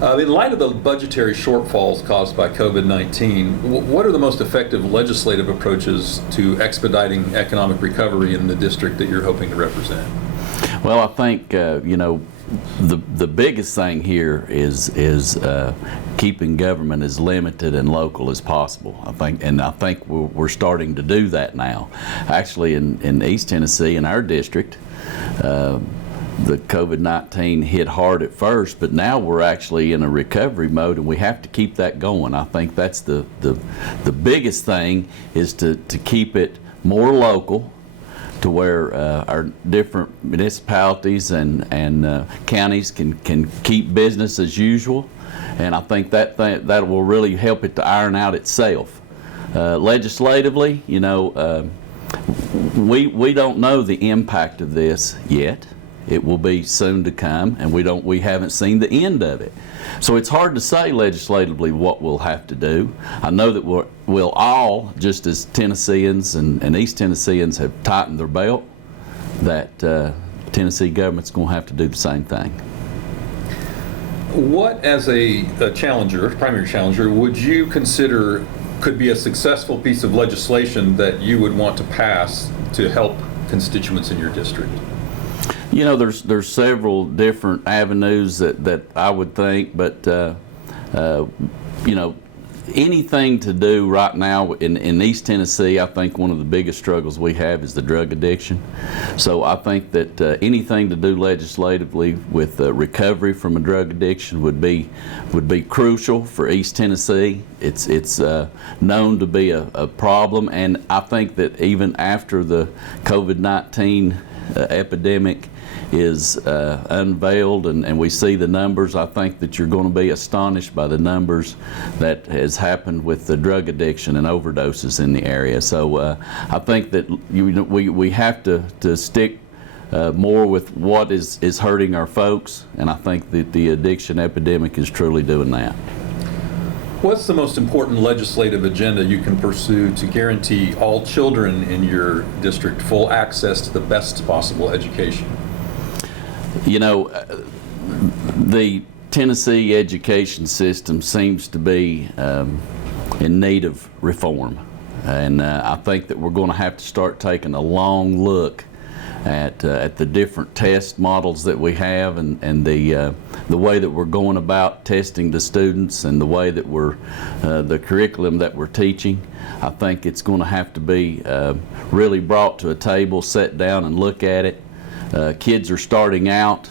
In light of the budgetary shortfalls caused by COVID-19, what are the most effective legislative approaches to expediting economic recovery in the district that you're hoping to represent? Well, I think the biggest thing here is keeping government as limited and local as possible. I think we're starting to do that now. Actually, in East Tennessee, in our district, the COVID-19 hit hard at first, but now we're actually in a recovery mode, and we have to keep that going. I think that's the biggest thing, is to keep it more local, to where our different municipalities and counties can keep business as usual, and I think that will really help it to iron out itself. Legislatively, we don't know the impact of this yet. It will be soon to come, and we haven't seen the end of it. So it's hard to say legislatively what we'll have to do. I know that we'll all, just as Tennesseans and East Tennesseans have tightened their belt, that Tennessee government's going to have to do the same thing. What, as a primary challenger, would you consider could be a successful piece of legislation that you would want to pass to help constituents in your district? There's several different avenues that I would think, but anything to do right now in East Tennessee, I think one of the biggest struggles we have is the drug addiction. So I think that anything to do legislatively with recovery from a drug addiction would be crucial for East Tennessee. It's known to be a problem, and I think that even after the COVID-19 epidemic is unveiled and we see the numbers, I think that you're going to be astonished by the numbers that has happened with the drug addiction and overdoses in the area. So I think that we have to stick more with what is hurting our folks, and I think that the addiction epidemic is truly doing that. What's the most important legislative agenda you can pursue to guarantee all children in your district full access to the best possible education? The Tennessee education system seems to be in need of reform, and I think that we're going to have to start taking a long look at the different test models that we have, and the way that we're going about testing the students, and the way that the curriculum that we're teaching. I think it's going to have to be really brought to a table, set down and look at it. Kids are starting out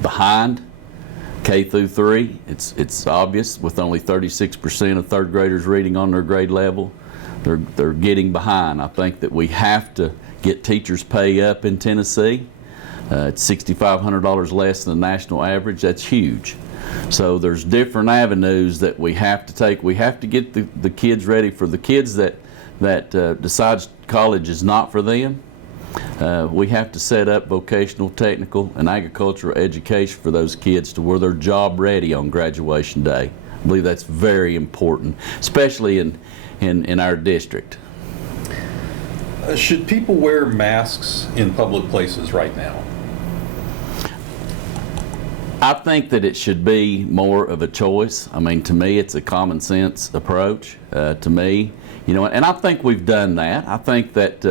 behind K through 3. It's obvious, with only 36% of third graders reading on their grade level. They're getting behind. I think that we have to get teachers' pay up in Tennessee. It's $6,500 less than the national average. That's huge. So there's different avenues that we have to take. We have to get the kids ready. For the kids that decides college is not for them, we have to set up vocational, technical, and agricultural education for those kids to where they're job ready on graduation day. I believe that's very important, especially in our district. Should people wear masks in public places right now? I think that it should be more of a choice. I mean, to me, it's a common sense approach. To me, and I think we've done that. I think that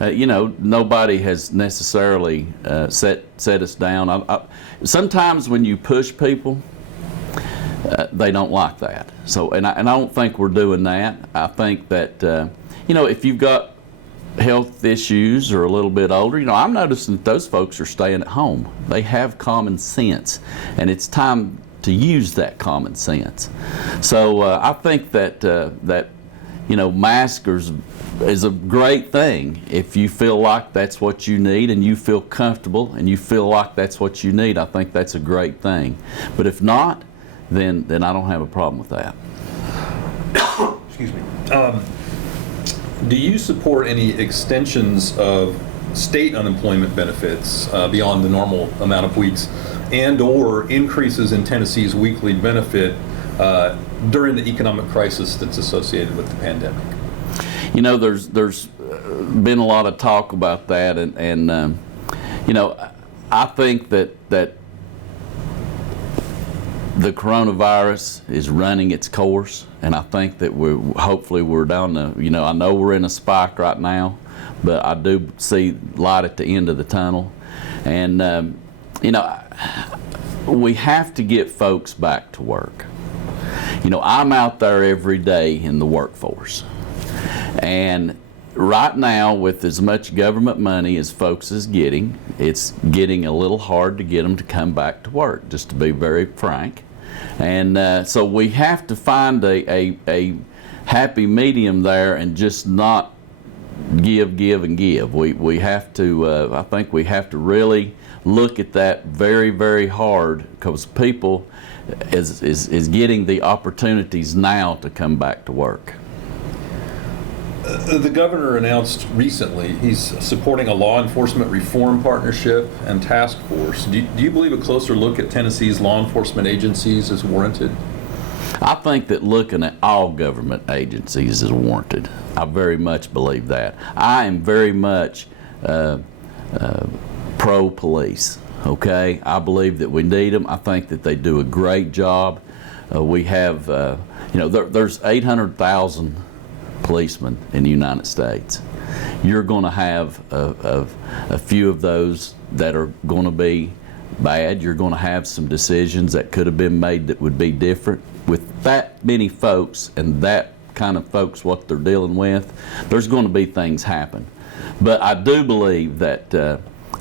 nobody has necessarily set us down. Sometimes when you push people, they don't like that. So, and I don't think we're doing that. I think that if you've got health issues or a little bit older, I'm noticing that those folks are staying at home. They have common sense, and it's time to use that common sense. So I think that maskers is a great thing if you feel like that's what you need and you feel comfortable and you feel like that's what you need. I think that's a great thing. But if not, then I don't have a problem with that. Excuse me. Do you support any extensions of state unemployment benefits beyond the normal amount of weeks, and/or increases in Tennessee's weekly benefit during the economic crisis that's associated with the pandemic? There's been a lot of talk about that, and I think that the coronavirus is running its course, and I think that hopefully we're down the, I know we're in a spike right now, but I do see light at the end of the tunnel. And, we have to get folks back to work. I'm out there every day in the workforce. And right now, with as much government money as folks is getting, it's getting a little hard to get them to come back to work, just to be very frank. And so we have to find a happy medium there and just not give, and give. We have to, I think we have to really look at that very, very hard, because people is getting the opportunities now to come back to work. The governor announced recently he's supporting a law enforcement reform partnership and task force. Do you believe a closer look at Tennessee's law enforcement agencies is warranted? I think that looking at all government agencies is warranted. I very much believe that. I am very much pro-police, okay? I believe that we need them. I think that they do a great job. We have, there's 800,000 policemen in the United States. You're going to have a few of those that are going to be bad. You're going to have some decisions that could have been made that would be different. With that many folks and that kind of folks, what they're dealing with, there's going to be things happen. But I do believe that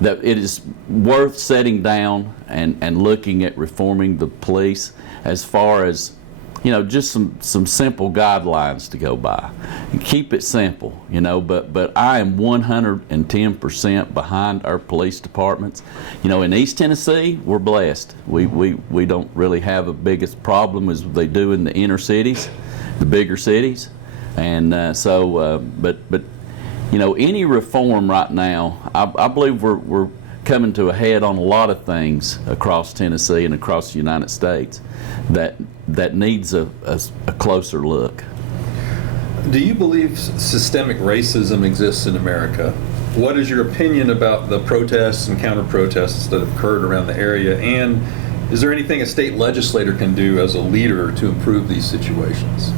it is worth sitting down and looking at reforming the police, as far as just some simple guidelines to go by. And keep it simple, but I am 110% behind our police departments. In East Tennessee, we're blessed. We don't really have a biggest problem as they do in the inner cities, the bigger cities. And but any reform right now, I believe we're coming to a head on a lot of things across Tennessee and across the United States that needs a closer look. Do you believe systemic racism exists in America? What is your opinion about the protests and counter-protests that have occurred around the area? And is there anything a state legislator can do as a leader to improve these situations?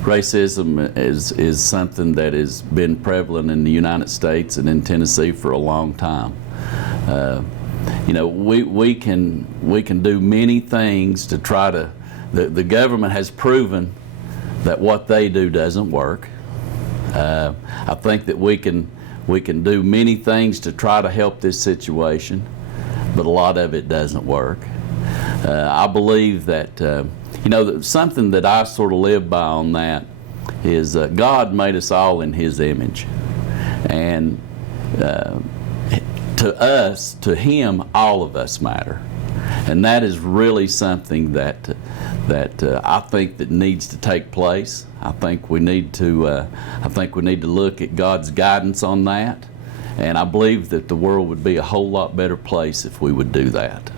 Racism is something that has been prevalent in the United States and in Tennessee for a long time. We can do many things to try to. The government has proven that what they do doesn't work. I think that we can do many things to try to help this situation, but a lot of it doesn't work. I believe that something that I sort of live by on that is God made us all in His image, and to Him, all of us matter, and that is really something that I think that needs to take place. I think we need to look at God's guidance on that, and I believe that the world would be a whole lot better place if we would do that.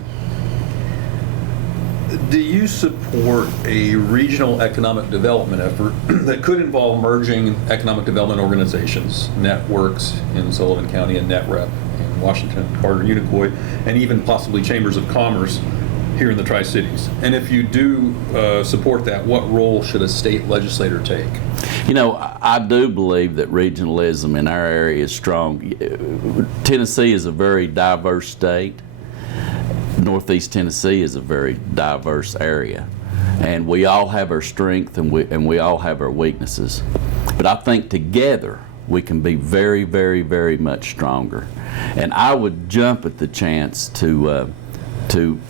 Do you support a regional economic development effort that could involve merging economic development organizations, networks in Sullivan County and NetRep in Washington, Carter, Unicoi, and even possibly chambers of commerce here in the Tri-Cities? And if you do support that, what role should a state legislator take? I do believe that regionalism in our area is strong. Tennessee is a very diverse state. Northeast Tennessee is a very diverse area, and we all have our strength and we all have our weaknesses. But I think together we can be very, very, very much stronger. And I would jump at the chance to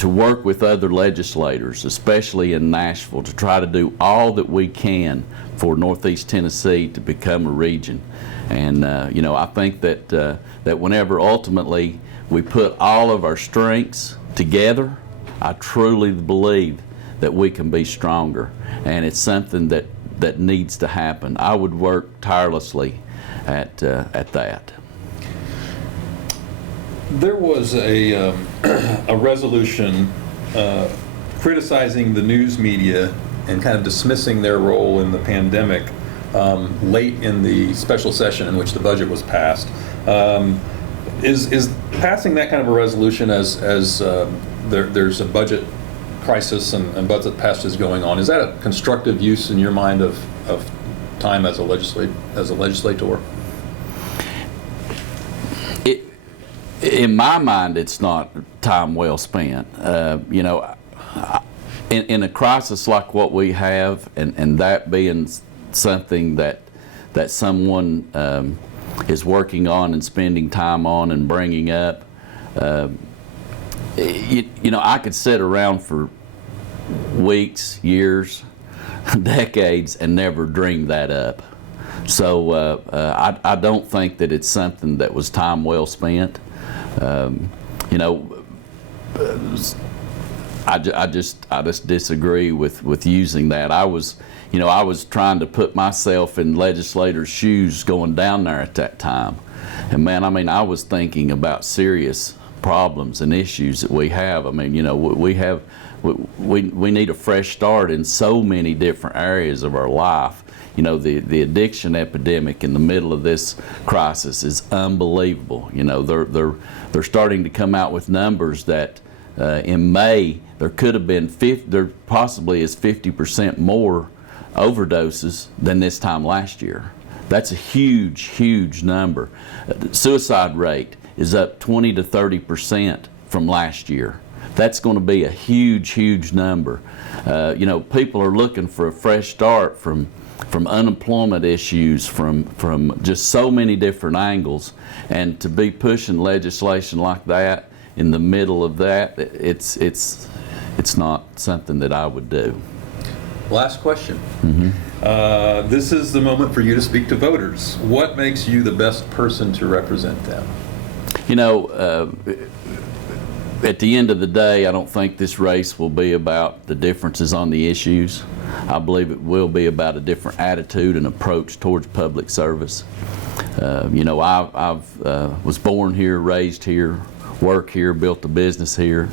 work with other legislators, especially in Nashville, to try to do all that we can for Northeast Tennessee to become a region. And I think that whenever ultimately we put all of our strengths together, I truly believe that we can be stronger, and it's something that needs to happen. I would work tirelessly at that. There was a resolution criticizing the news media and kind of dismissing their role in the pandemic late in the special session in which the budget was passed. Is passing that kind of a resolution as there's a budget crisis and budget passage going on. Is that a constructive use in your mind of time as a legislator? In my mind, it's not time well spent. In a crisis like what we have, and that being something that someone is working on and spending time on and bringing up, I could sit around for weeks, years, decades, and never dream that up. So I don't think that it's something that was time well spent. I just disagree with using that. I was trying to put myself in legislators' shoes going down there at that time, and man, I was thinking about serious problems and issues that we have. We need a fresh start in so many different areas of our life. The addiction epidemic in the middle of this crisis is unbelievable. They're starting to come out with numbers that in May there could have been there possibly is 50% more overdoses than this time last year. That's a huge number. The suicide rate is up 20 to 30% from last year. That's going to be a huge number. People are looking for a fresh start from unemployment issues, from just so many different angles, and to be pushing legislation like that in the middle of that, it's not something that I would do. Last question. This is the moment for you to speak to voters. What makes you the best person to represent them? At the end of the day, I don't think this race will be about the differences on the issues. I believe it will be about a different attitude and approach towards public service. I was born here, raised here, work here, built a business here.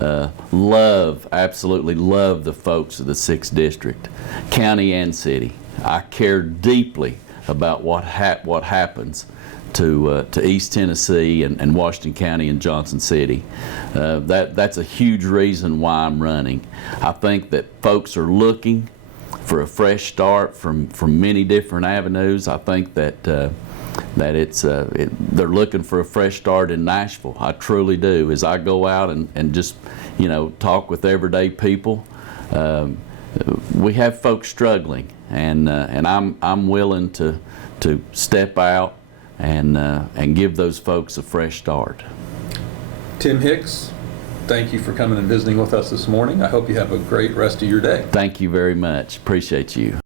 Absolutely love the folks of the 6th District, county and city. I care deeply about what happens to East Tennessee and Washington County and Johnson City. That's a huge reason why I'm running. I think that folks are looking for a fresh start from many different avenues. I think that they're looking for a fresh start in Nashville. I truly do. As I go out and just talk with everyday people, we have folks struggling, and I'm willing to step out and give those folks a fresh start. Tim Hicks, thank you for coming and visiting with us this morning. I hope you have a great rest of your day. Thank you very much. Appreciate you.